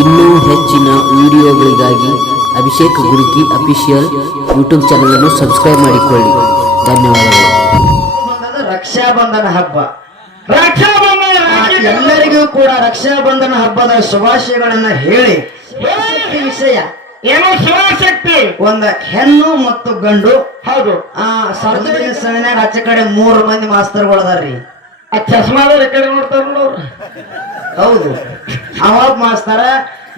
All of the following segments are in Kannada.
ಇನ್ನೂ ಹೆಚ್ಚಿನ ವಿಡಿಯೋಗಳಿಗಾಗಿ ಅಭಿಷೇಕ್ ಗುರುಕಿ ಅಫಿಷಿಯಲ್ ಯೂಟ್ಯೂಬ್ ಚಾನಲನ್ನು ಸಬ್ಸ್ಕ್ರೈಬ್ ಮಾಡಿಕೊಳ್ಳಿ. ಧನ್ಯವಾದಗಳು. ಬಂಧನ ರಕ್ಷಾಬಂಧನ ಹಬ್ಬ. ರಕ್ಷಾಬಂಧನ ಬಂಧನ ಎಲ್ಲರಿಗೂ ಕೂಡ ರಕ್ಷಾಬಂಧನ ಹಬ್ಬದ ಶುಭಾಶಯಗಳನ್ನ ಹೇಳಿ. ಈ ವಿಷಯ. ಏನೋ ಶಿವಶಕ್ತಿ ಒಂದ ಹೆಣ್ಣು ಮತ್ತು ಗಂಡು. ಹೌದು. ಆ ಸರ್ದಿನ ಸಭೆನಾಗ ಆಚೆ ಕಡೆ ಮೂರು ಮಂದಿ ಮಾಸ್ತರ್ಗಳು ಅದಾರ್ರಿ ಆ ಚಸ್ಮಾದವ್ರು ಈ ಕಡೆ ನೋಡ್ತಾರ ಹೌದು. ಅವಾಗ ಮಾಸ್ತಾರ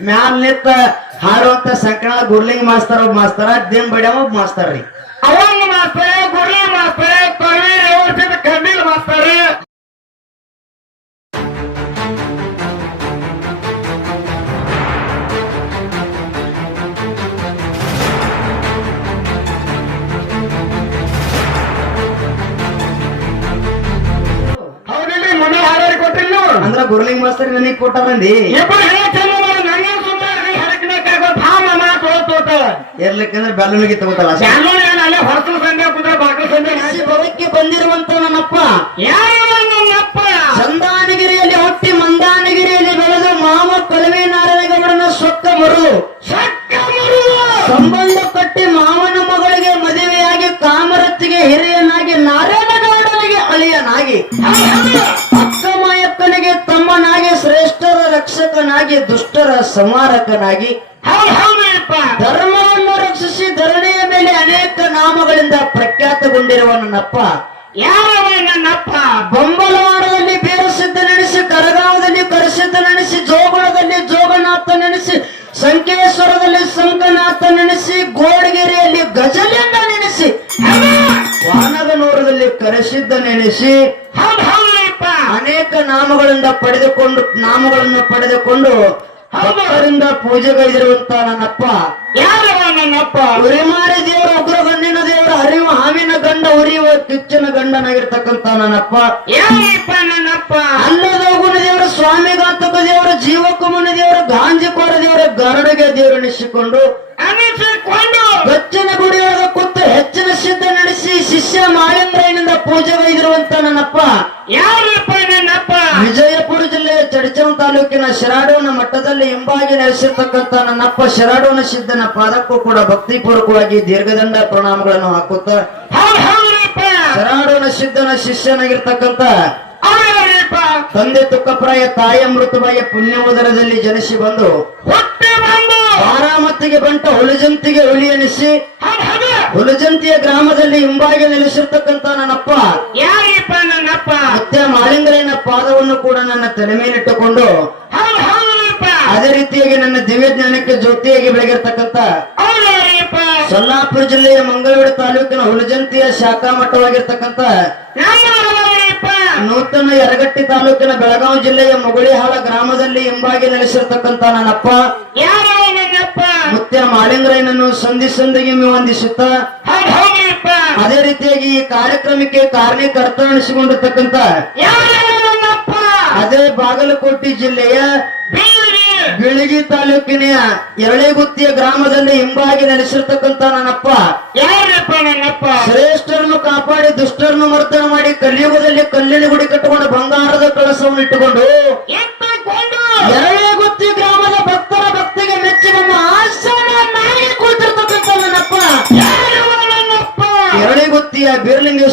ಮ್ಯಾಲ್ ನಿಂತ ಹಾರುವಂತ ಸಂಕಣ ಗುರ್ಲಿಂಗ್ ಮಾಸ್ತಾರ ಒಬ್ಬ ಮಾಸ್ತಾರ ದಿನ್ ಒಬ್ಬ ಮಾಸ್ತರ್ ರೀ. ಅವಂಗ ಮಾಸ್ತಾರ ಗುರ್ಲಿಂಗ್ ಮಾಡ್ತಾರೆ ಮಾಸ್ತರ್ ನನಗ್ ಕೊಟ್ಟಾರಂದಿ ಇಬ್ಬರು ಹೇಳ ಚಂದ ಮಾಡಿ ನಂಗೆ ಸುಮ್ಮನೆ ಹರಕಬೇಕಾಗೋ ಭಾವ ಮಾತು ತೋತಾಳ ಇರ್ಲಿಕ್ಕಂದ್ರೆ ತಗೋತಾಳ. ಅಲ್ಲೇ ಹೊರತು ಕುದ್ರೆ ಬಾಕಲು ಬಂದಿರುವಂತ ನನ್ನಪ್ಪ. ಯಾರು? ಹೌದಪ್ಪ ಧರ್ಮವನ್ನು ರಕ್ಷಿಸಿ ಧರಣಿಯ ಮೇಲೆ ಅನೇಕ ನಾಮಗಳಿಂದ ಪ್ರಖ್ಯಾತಗೊಂಡಿರುವ ನನ್ನಪ್ಪ. ಯಾವ ನನ್ನಪ್ಪ? ಬೊಂಬಲವಾಡದಲ್ಲಿ ಬೇರುಸಿದ್ದ ನೆನೆಸಿ ಕರಗಾವದಲ್ಲಿ ಕರಸಿದ್ಧ ನೆನೆಸಿ ಜೋಗುಳದಲ್ಲಿ ಜೋಗನಾಥ ನೆನೆಸಿ ಸಂಕೇಶ್ವರದಲ್ಲಿ ಸಂಕನಾಥ ನೆನೆಸಿ ಗೋಡಗೆರೆಯಲ್ಲಿ ಗಜಲಿಂಗ ನೆನೆಸಿ ವಾನಗನೂರದಲ್ಲಿ ಕರೆಸಿದ್ದ ನೆನೆಸಿ ಅನೇಕ ನಾಮಗಳಿಂದ ಪಡೆದುಕೊಂಡು ನಾಮಗಳನ್ನು ಪಡೆದುಕೊಂಡು ಭಕ್ತರಿಂದ ಪೂಜೆಗೈದಿರುವಂತ ನನ್ನಪ್ಪ. ಯಾರವ ನನ್ನಪ್ಪ? ಉರಿಮಾರಿ ದೇವರ ಉಗ್ರ ಗಂಡಿನ ದೇವರ ಹರಿವ ಹಾವಿನ ಗಂಡ ಉರಿಯುವ ಕಿಚ್ಚನ ಗಂಡನಾಗಿರ್ತಕ್ಕಂತ ನನ್ನಪ್ಪ. ಯಾರಪ್ಪ ನನ್ನಪ್ಪ? ಅನ್ನದೋಗುಣ ದೇವರ ಸ್ವಾಮಿಗಾತಕ ದೇವರ ಜೀವಕುಮನ ದೇವರ ಗಾಂಜಿಕೋರ ದೇವರ ಗರಡಿಗೆ ದೇವರು ಅನಿಸಿಕೊಂಡು ಗಚ್ಚನ ಗುಡಿಯೊಳಗ ಕೂತು ಹೆಚ್ಚಿನ ಸಿದ್ಧ ನಡೆಸಿ ಶಿಷ್ಯ ಮಾಲೇಂದ್ರಾಯನಿಂದ ಪೂಜೆ ವೈದಿರುವಂತ ನನ್ನಪ್ಪ. ಯಾರಪ್ಪ ತಾಲೂಕಿನ ಶರಾಡೋನ ಮಟ್ಟದಲ್ಲಿ ಹಿಂಬಾಗಿ ನೆಲೆಸಿರ್ತಕ್ಕಂಥ ನನ್ನಪ್ಪ ಶರಾಡೋನ ಸಿದ್ದನ ಪಾದಕ್ಕೂ ಕೂಡ ಭಕ್ತಿಪೂರ್ವಕವಾಗಿ ದೀರ್ಘದಂಡ ಪ್ರಣಾಮಗಳನ್ನು ಹಾಕುತ್ತಾ ಹೌದು ಸಿದ್ದನ ಶಿಷ್ಯನಾಗಿರ್ತಕ್ಕಂಥ ತಂದೆ ತುಕ್ಕಪ್ರಾಯ ತಾಯಿ ಅಮೃತಬಾಯಿಯ ಪುಣ್ಯೋದರದಲ್ಲಿ ಜನಿಸಿ ಬಂದು ಬಾರಾಮತಿಗೆ ಬಂಟ ಹುಳಿಜಂತಿಗೆ ಹುಲಿ ಎನಿಸಿ ಹುಲಿಜಂತಿಯ ಗ್ರಾಮದಲ್ಲಿ ಹಿಂಬಾಗಿ ನೆಲೆಸಿರ್ತಕ್ಕಂತ ನನ್ನಪ್ಪ. ಯಾರಪ್ಪ ನನ್ನಪ್ಪ? ಮತ್ತೆ ಮಾಳಿಂಗರಯ್ಯನ ಪಾದವನ್ನು ಕೂಡ ನನ್ನ ತಲೆ ಮೇಲಿಟ್ಟುಕೊಂಡು ಅದೇ ರೀತಿಯಾಗಿ ನನ್ನ ದಿವ್ಯ ಜ್ಞಾನಕ್ಕೆ ಜ್ಯೋತಿಯಾಗಿ ಬೆಳಗಿರ್ತಕ್ಕಂತ ಸೊಲ್ಲಾಪುರ ಜಿಲ್ಲೆಯ ಮಂಗಳೂರು ತಾಲೂಕಿನ ಹುಲಜಂತಿಯ ಶಾಖಾ ಮಠವಾಗಿರ್ತಕ್ಕಂತ ನೂತನ ಯರಗಟ್ಟಿ ತಾಲೂಕಿನ ಬೆಳಗಾವಿ ಜಿಲ್ಲೆಯ ಮುಗುಳಿಹಾಳ ಗ್ರಾಮದಲ್ಲಿ ಹಿಂಬಾಗಿ ನೆಲೆಸಿರ್ತಕ್ಕಂತ ನನ್ನಪ್ಪ. ಮುತ್ಯ ಮಾಳಿಂಗರಯ್ಯನನ್ನು ಸಂಧಿ ಸಂಧಿಗೆ ವಂದಿಸುತ್ತ ಅದೇ ರೀತಿಯಾಗಿ ಈ ಕಾರ್ಯಕ್ರಮಕ್ಕೆ ಕಾರಣೀಕರ್ತ ಅನಿಸಿಕೊಂಡಿರ್ತಕ್ಕಂತ ಅದೇ ಬಾಗಲಕೋಟೆ ಜಿಲ್ಲೆಯ ಬಿಳಿಗಿ ತಾಲೂಕಿನ ಎರಳೆಗುತ್ತಿಯ ಗ್ರಾಮದಲ್ಲಿ ಹಿಂಬಾಗಿ ನೆಲೆಸಿರ್ತಕ್ಕಂತ ನನ್ನಪ್ಪ. ಯಾರಪ್ಪ ನನ್ನಪ್ಪ? ಶ್ರೇಷ್ಠರನ್ನು ಕಾಪಾಡಿ ದುಷ್ಟರನ್ನು ಮರ್ತನ ಮಾಡಿ ಕಲಿಯುಗದಲ್ಲಿ ಕಲ್ಲಿನ ಗುಡಿ ಕಟ್ಟಿಕೊಂಡು ಬಂಗಾರದ ಕಳಸವನ್ನು ಇಟ್ಟುಕೊಂಡು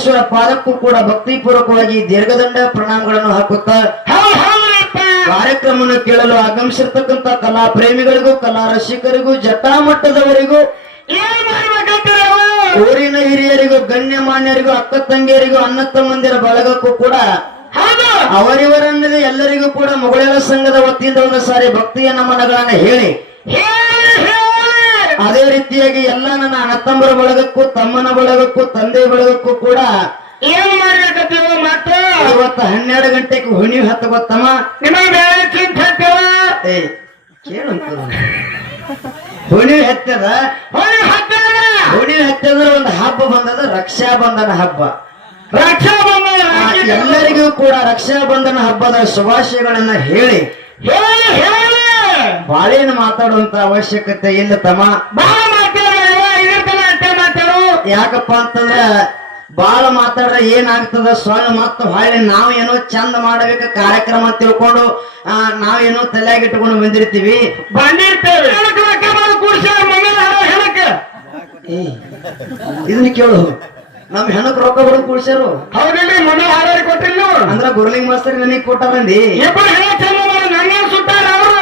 ಬೀರಲಿಂಗೇಶ್ವರ ಪಾದಕ್ಕೂ ಕೂಡ ಭಕ್ತಿಪೂರ್ವಕವಾಗಿ ದೀರ್ಘದಂಡ ಪ್ರಣಾಮಗಳನ್ನು ಹಾಕುತ್ತಾ ಕಾರ್ಯಕ್ರಮವನ್ನು ಕೇಳಲು ಆಗಮಿಸಿರ್ತಕ್ಕಂಥ ಕಲಾ ಪ್ರೇಮಿಗಳಿಗೂ ಕಲಾ ರಸಿಕರಿಗೂ ಜಟಾಮಟ್ಟದವರಿಗೂ ಊರಿನ ಹಿರಿಯರಿಗೂ ಗಣ್ಯಮಾನ್ಯರಿಗೂ ಅಕ್ಕ ತಂಗಿಯರಿಗೂ ಅನ್ನ ತಮ್ಮಂದಿರ ಬಳಗಕ್ಕೂ ಕೂಡ ಹೌದು! ಅವರಿವರನ್ನದೇ ಎಲ್ಲರಿಗೂ ಕೂಡ ಮೊಗಳೆಲ್ಲ ಸಂಘದ ವತಿಯಿಂದ ಒಂದು ಸಾರಿ ಭಕ್ತಿಯ ನಮನಗಳನ್ನು ಹೇಳಿ! ಅದೇ ರೀತಿಯಾಗಿ ಎಲ್ಲ ನನ್ನ ಅಣ್ಣತಮ್ಮರ ಬಳಗಕ್ಕೂ ತಮ್ಮನ ಬಳಗಕ್ಕೂ ತಂದೆ ಬಳಗಕ್ಕೂ ಕೂಡ ಏನ್ ಮಾಡ್ಬೇಕಂತೀವ ಮತ್ತೆ ಇವತ್ತು ಹನ್ನೆರಡು ಗಂಟೆಗೆ ಹುಣಿ ಹತ್ತು ಗೊತ್ತಮ್ಮ ಏ ಕೇಳಂತ ಹುಣಿ ಹತ್ತದ ಹೊಳಿ ಹುಣಿ ಹತ್ತದ ಒಂದು ಹಬ್ಬ ಬಂದದ ರಕ್ಷಾ ಬಂಧನ ಹಬ್ಬ. ರಕ್ಷಾ ಬಂಧನ ಆ, ಎಲ್ಲರಿಗೂ ಕೂಡ ರಕ್ಷಾ ಬಂಧನ ಹಬ್ಬದ ಶುಭಾಶಯಗಳನ್ನ ಹೇಳಿ. ಹೇಳಿ ಹೇಳಿ. ಬಾಳೇನು ಮಾತಾಡುವಂತ ಅವಶ್ಯಕತೆ ಇಲ್ಲ ತಮ್ಮ. ಬಾಳ ಯಾಕಪ್ಪ ಅಂತಂದ್ರ ಬಾಳ ಮಾತಾಡ್ರೆ ಏನಾಗ್ತದ? ಸೊಳ್ಳೆ ಮತ್ತ ಹೊಳ್ಳಿ ನಾವ್ ಏನೋ ಚಂದ ಮಾಡಬೇಕು ಕಾರ್ಯಕ್ರಮ ತಿಳ್ಕೊಂಡು ಆ, ನಾವೇನೋ ತಲೆಯಾಗಿ ಇಟ್ಕೊಂಡು ಬಂದಿರ್ತೀವಿ. ಇದನ್ನ ಕೇಳು. ನಮ್ ಹೆಣಕ್ ರೊಕ್ಕ ಬರೋದು ಕುಡ್ಸ್ಯಾರು ಹೌದಿಲ್ರಿ ಮನೆ ಕೊಟ್ಟಿಲ್ಲ ಅಂದ್ರ ಗುರ್ಲಿಂಗ್ ಮಾಸ್ತರ್ ನನಗ್ ಕೊಟ್ಟಾರಂದಿ ಇಬ್ಬರು ಹೆಣ ಚಂದ ಮಾಡಿ ನನ್ನ ಸುಟ್ಟಾರ ಅವರು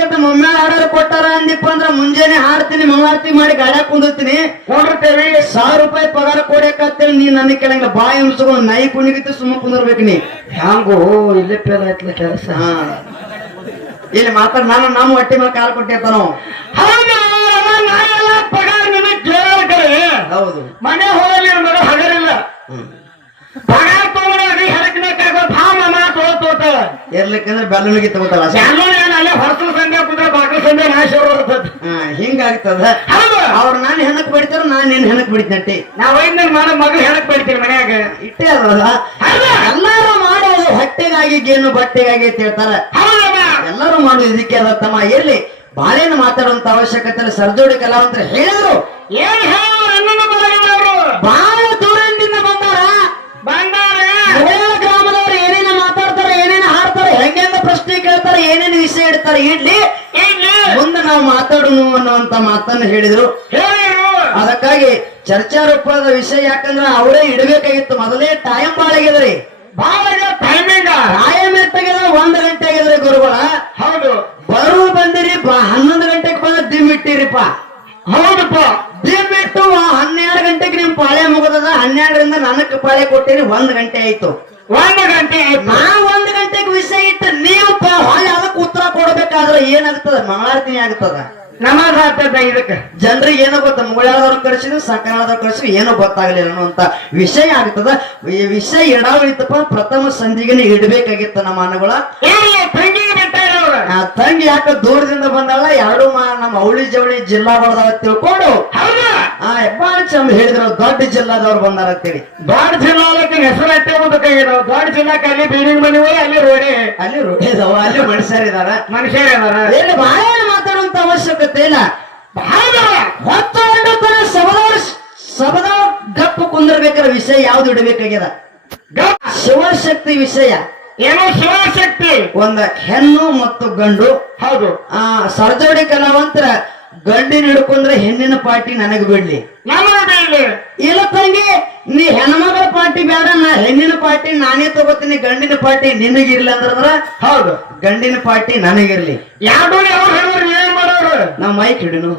ಮಾತಿಟ್ಟು ಮೊಮ್ಮೆ ಆರ್ಡರ್ ಕೊಟ್ಟಾರ ಅಂದಿಪ್ಪ ಅಂದ್ರ ಮುಂಜಾನೆ ಹಾಡ್ತೀನಿ ಮಂಗಳಾರತಿ ಮಾಡಿ ಗಾಡ್ಯಾಗ ಕುಂದಿರ್ತೀನಿ. ಕೊಂಡಿರ್ತೇವೆ ಸಾವಿರ ರೂಪಾಯಿ ಪಗಾರ ಕೊಡಕತ್ತೇಳಿ ನೀ ನನ್ನ ಕೆಳಂಗ ಬಾಯಿ ಮುಗಿಸ್ಕೊಂಡು ನೈ ಕುಣಿಗಿತ್ತು ಸುಮ್ಮ ಕುಂದಿರ್ಬೇಕು ನೀ. ಹ್ಯಾಂಗೋ ಇಲ್ಲೇ ಪೇದ ಆಯ್ತಲ್ಲ ಕೆಲಸ. ಇಲ್ಲಿ ಮಾತಾಡ ನಾನು ನಮ್ಮ ಹೊಟ್ಟೆ ಮೇಲೆ ಕಾಲ್ ಕೊಟ್ಟಿರ್ತಾನೋ ಪಗಾರ ನಿಮಗೆ ಕೇಳಲ್ಲ ಕರೆ. ಹೌದು. ಮನೆ ಹೋಗಲಿ ಮಗ ಹಗರಿಲ್ಲ. ಪಗಾರ ತಗೊಂಡ್ರಿ ಹೆಣಕ್ನಾಗ ಭಾವ ಮಾತು ತೋತ ಇರ್ಲಿಕ್ಕಂದ್ರೆ ಬೆಲ್ಲುಣಿಗೆ ತಗೋತಾಳ. ಜಾನೂರು ಏನು ಅಲ್ಲೇ ಹೊರಸಲು ಸಂಧ್ಯಾ ನಾಶ ಬರ್ತದೆ ಹಿಂಗಾಗ್ತದ. ಹೌದು. ಅವ್ರು ನಾನು ಹೆಣಕ್ ಬಿಡ್ತಾರ ನಾನ್ ನಿನ್ ಹೆಣಕ್ ಬಿಡ್ತಂತೆ ನಾವ್ ಐದನೇ ಮಾಡೋ ಮಗಳು ಹೆಣಕ್ ಬಿಡ್ತೀನಿ ಮನ್ಯಾಗ. ಇಟ್ಟೇ ಅದಲ್ಲ ಎಲ್ಲಾರು ಮಾಡೋದು ಹೊಟ್ಟೆಗಾಗಿ ಗೇನು ಬಟ್ಟೆಗಾಗಿ ಅಂತ ಹೇಳ್ತಾರ. ಎಲ್ಲರೂ ಮಾಡೋದು ಇದಕ್ಕೆ ಅದ ತಮ್ಮ? ಎಲ್ಲಿ ಬಾಳೆನ ಮಾತಾಡುವಂತ ಅವಶ್ಯಕತೆ ಸರ್ಜೋಡಿ ಕಲಾವಂತರು ಹೇಳಿದ್ರು. ಏನ್ ಹೇಳೋ ಅಣ್ಣನ ಬರಗಿದವರು ಬಹಳ ದೂರದಿಂದ ಬಂದಾರ ಬಂದಾರ ಗ್ರಾಮದವ್ರು ಏನೇನ ಮಾತಾಡ್ತಾರ ಏನೇನ ಹಾಡ್ತಾರ ಹೆಂಗೆಂದ ಪ್ರಶ್ನೆ ಕೇಳ್ತಾರ ಏನೇನು ವಿಷಯ ಇಡ್ತಾರ ಇಡ್ಲಿ. ನಾವು ಮಾತಾಡೋಣ ಅನ್ನುವಂತ ಮಾತನ್ನ ಹೇಳಿದ್ರು. ಅದಕ್ಕಾಗಿ ಚರ್ಚಾ ರೂಪದ ವಿಷಯ ಯಾಕಂದ್ರ ಅವರೇ ಇಡಬೇಕಾಗಿತ್ತು. ಮೊದಲೇ ಟೈಮ್ ಬಾಳಾಗಿದ್ರಿ ಬಾಳ ಟೈಮಿಂಗ ಟೈಮ್ ಎಷ್ಟಾಗಿದ್ರೆ ಒಂದ್ ಗಂಟೆ ಆಗಿದ್ರೆ ಗುರುಗಳ. ಹೌದು. ಬರು ಬಂದಿರಿ ಹನ್ನೊಂದು ಗಂಟೆಗೆ ಬಂದ ದಿಮ್ ಇಟ್ಟಿರಿಪ್ಪ. ಹೌದಪ್ಪ. ದಿಮ್ ಇಟ್ಟು ಹನ್ನೆರಡು ಗಂಟೆಗೆ ನಿಮ್ ಪಾಳೆ ಮುಗದದ. ಹನ್ನೆರಡರಿಂದ ನನಕ್ ಪಾಳೆ ಕೊಟ್ಟಿರಿ. ಒಂದ್ ಗಂಟೆ ಆಯ್ತು. ಒಂದ್ ಗಂಟೆ ಆಯ್ತು. ನಾ ಒಂದ್ ಗಂಟೆಗೆ ವಿಷಯ ಇಟ್ಟು ಉತ್ತರ ಕೊಡಬೇಕಾದ್ರೆ ಏನಾಗ್ತದ? ಮಂಗಳಾರತಿನಿ ಆಗ್ತದ. ನಮಾಜ್ ಆಗ್ತದ ಇದಕ್ಕೆ. ಜನರಿಗೆ ಏನೋ ಗೊತ್ತ? ಮುಗಳಾದವ್ರು ಕಳಿಸಿದ್ರು ಸಕಲಾದವ್ರು ಕಳಿಸಿದ್ರು ಏನೋ ಗೊತ್ತಾಗಲಿಲ್ಲ ಅನ್ನುವಂತ ವಿಷಯ ಆಗ್ತದ. ಈ ವಿಷಯ ಇಡಾವಿತ್ತಪ್ಪ ಪ್ರಥಮ ಸಂಧಿಗೆನೆ ಇಡಬೇಕಾಗಿತ್ತು ನಮ್ಮ ಅಣ್ಣಗಳ. ಆ ತಂಗಿ ಯಾಕ ದೂರದಿಂದ ಬಂದಲ್ಲ ಎರಡು ನಮ್ಮ ಅವಳಿ ಜವಳಿ ಜಿಲ್ಲಾಗಳದಾವ ತಿಳ್ಕೊಂಡು ಹೌದು? ಆ ಹೆಬ್ಬಾಳ ಚಂದ ಹೇಳಿದ್ರು ದೊಡ್ಡ ಜಿಲ್ಲಾದವ್ರು ಬಂದಾರ ಅಂತೇಳಿ ದೊಡ್ಡ ಜಿಲ್ಲಾಲಕ್ಕೆ ಹೆಸರು ಅಟ್ಟೆ ಮುಂದಕ್ಕಾಗಿದಾವ ದೊಡ್ಡ ಜಿಲ್ಲಾಕ್ಕೆ ಅಲ್ಲಿ ಬೀಡಿಂಗ್ ಮನೆ ಅಲ್ಲಿ ರೋಡಿ. ಅಲ್ಲಿ ರೋಡಿ ಇದಾವ ಅಲ್ಲಿ ಮನುಷ್ಯರಿದಾರ ಇದ್ದಾರ ಅದಾರ ಎಲ್ಲಿ ಬಾಳೆ ಮಾತಾಡುವಂತ ಅವಶ್ಯಕತೆ ಇಲ್ಲ. ಹೌದು ಹೊತ್ತು ಸಬದವ್ರ ಸಬದವ್ರ ಗಪ್ಪು ಕುಂದಿರ್ಬೇಕಾದ್ರೆ ವಿಷಯ ಯಾವ್ದು ಇಡಬೇಕಾಗ್ಯದ. ಶಿವಶಕ್ತಿ ವಿಷಯ. ಏನೋ ಶಿವಶಕ್ತಿ. ಒಂದ ಹೆಣ್ಣು ಮತ್ತು ಗಂಡು. ಹೌದು. ಆ ಸರ್ಜೋಡಿ ಕಲಾವಂತರ ಗಂಡಿನ ಹಿಡ್ಕೊಂಡ್ರೆ ಹೆಣ್ಣಿನ ಪಾರ್ಟಿ ನನಗೆ ಬಿಡ್ಲಿ. ಬಿಡ್ಲಿ. ಇಲ್ಲ ತಂಗಿ ನೀ ಹೆಣ್ಮಗಳ ಪಾರ್ಟಿ ಬೇಡ ನಾ ಹೆಣ್ಣಿನ ಪಾರ್ಟಿ ನಾನೇ ತಗೋತೀನಿ ಗಂಡಿನ ಪಾರ್ಟಿ ನಿನಗಿರ್ಲಿ ಅಂದ್ರ ಹೌದು. ಗಂಡಿನ ಪಾರ್ಟಿ ನನಗಿರ್ಲಿ. ಯಾರು ಏನ್ ಮಾಡೋರು? ನಾವ್ ಮೈಕ್ ಹಿಡಿನು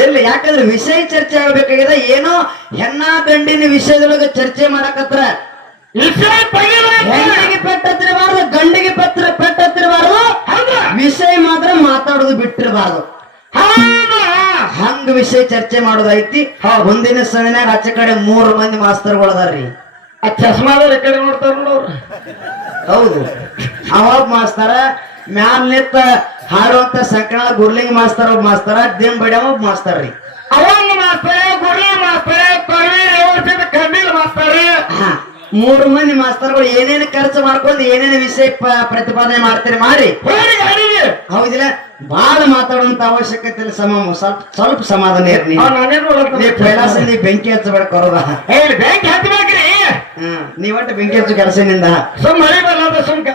ಇರ್ಲಿ ಯಾಕಂದ್ರೆ ವಿಷಯ ಚರ್ಚೆ ಆಗ್ಬೇಕಾಗಿದೆ ಏನೋ ಹೆಣ್ಣ ಗಂಡಿನ ವಿಷಯದೊಳಗೆ ಚರ್ಚೆ ಮಾಡಕತ್ರ ಹೆಣ್ಣಿಗೆ ಪೆಟ್ಟತ್ತಿರಬಾರ್ದು ಗಂಡಿಗೆ ಪತ್ರ ಪೆಟ್ಟತ್ತಿರಬಾರ್ದು. ಹೌದು. ವಿಷಯ ಮಾತ್ರ ಮಾತಾಡೋದು ಬಿಟ್ಟಿರಬಾರ್ದು. ಹಂಗ ವಿಷಯ ಚರ್ಚೆ ಮಾಡೋದೈತಿ. ಮುಂದಿನ ಸವಿನಾಗ ಆಚೆ ಕಡೆ ಮೂರು ಮಂದಿ ಮಾಸ್ತರ್ಗಳದಾರ್ರಿ ಆ ಚಸ್ಮಾದವ್ರು ಕಡೆ ನೋಡ್ತಾರ ನೋಡವ್ರು ಹೌದು. ಅವಾಗ ಮಾಸ್ತಾರ ಮ್ಯಾಲ್ ನಿತ್ತ ಹಾಡುವಂತ ಸಂಕಣ ಗುರ್ಲಿಂಗ್ ಮಾಸ್ತಾರ ಒಬ್ಬ ಮಾಸ್ತಾರ ದಿನ ಬಡಿಯವ ಒಬ್ಬ ಮಾಸ್ತಾರ್ರಿ ಅವಂಗ ಮೂರು ಮಂದಿ ಮಾಸ್ತರ್ಗಳು ಏನೇನು ಖರ್ಚು ಮಾಡ್ಕೊಂಡು ಏನೇನು ವಿಷಯ ಪ್ರತಿಪಾದನೆ ಮಾಡ್ತೀರಿ ಮಾಡಿ. ಹೌದಿಲ್ಲ? ಬಾಳ ಮಾತಾಡುವಂತ ಅವಶ್ಯಕತೆ ಇಲ್ಲ ಸಮ ಸ್ವಲ್ಪ ಸ್ವಲ್ಪ ಸಮಾಧಾನ ಇರ್ಲಿ ಕೈಲಾಸದಲ್ಲಿ ಬೆಂಕಿ ಹಚ್ಚಬೇಡ ಕೊರೋದ ಹೇಳಿ ಬ್ಯಾಂಕ್ ಹತ್ತಬೇಕ್ರಿ ಹ್ಮ್ ನೀವಟ್ಟು ಬೆಂಕಿ ಹಚ್ಚು ಕೆಲಸದಿಂದ. ಸುಮ್ ಮಳೆ ಬರಲಾದ ಸುಮ್